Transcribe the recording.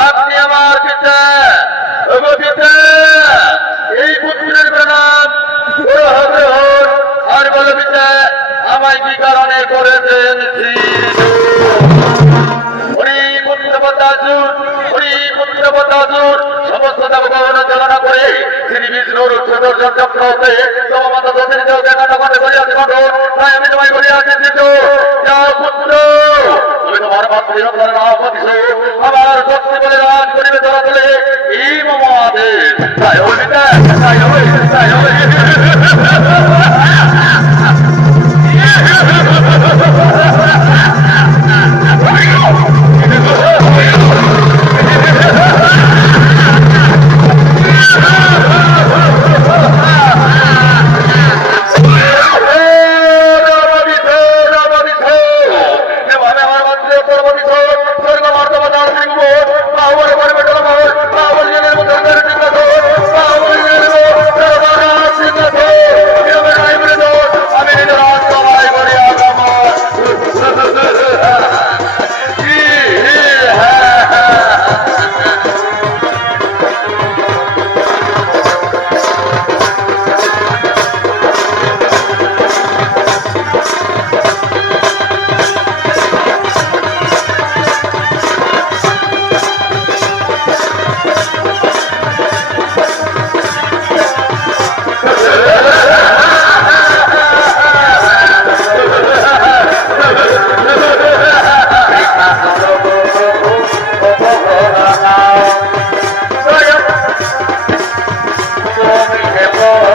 আপনি আমার পিতা এই পুত্রের প্রণাম আর বলো পিতা আমায় কি কারণে করেছেন সমস্ত দেবগণ চালনা করে শ্রী বিষ্ণুর সুদর্শন চক্র হতে তোমার মাতা দশের দেখানো করিয়াছে কঠোর তাই আমি তোমায় করিয়াছি পুত্র তুমি তোমার মাতৃহত্যার নাম আমার শক্তি বলে রাজ করিবে তোরা তোলে এই মামাদের তাই হবে তাই হবে তাই হবে Oh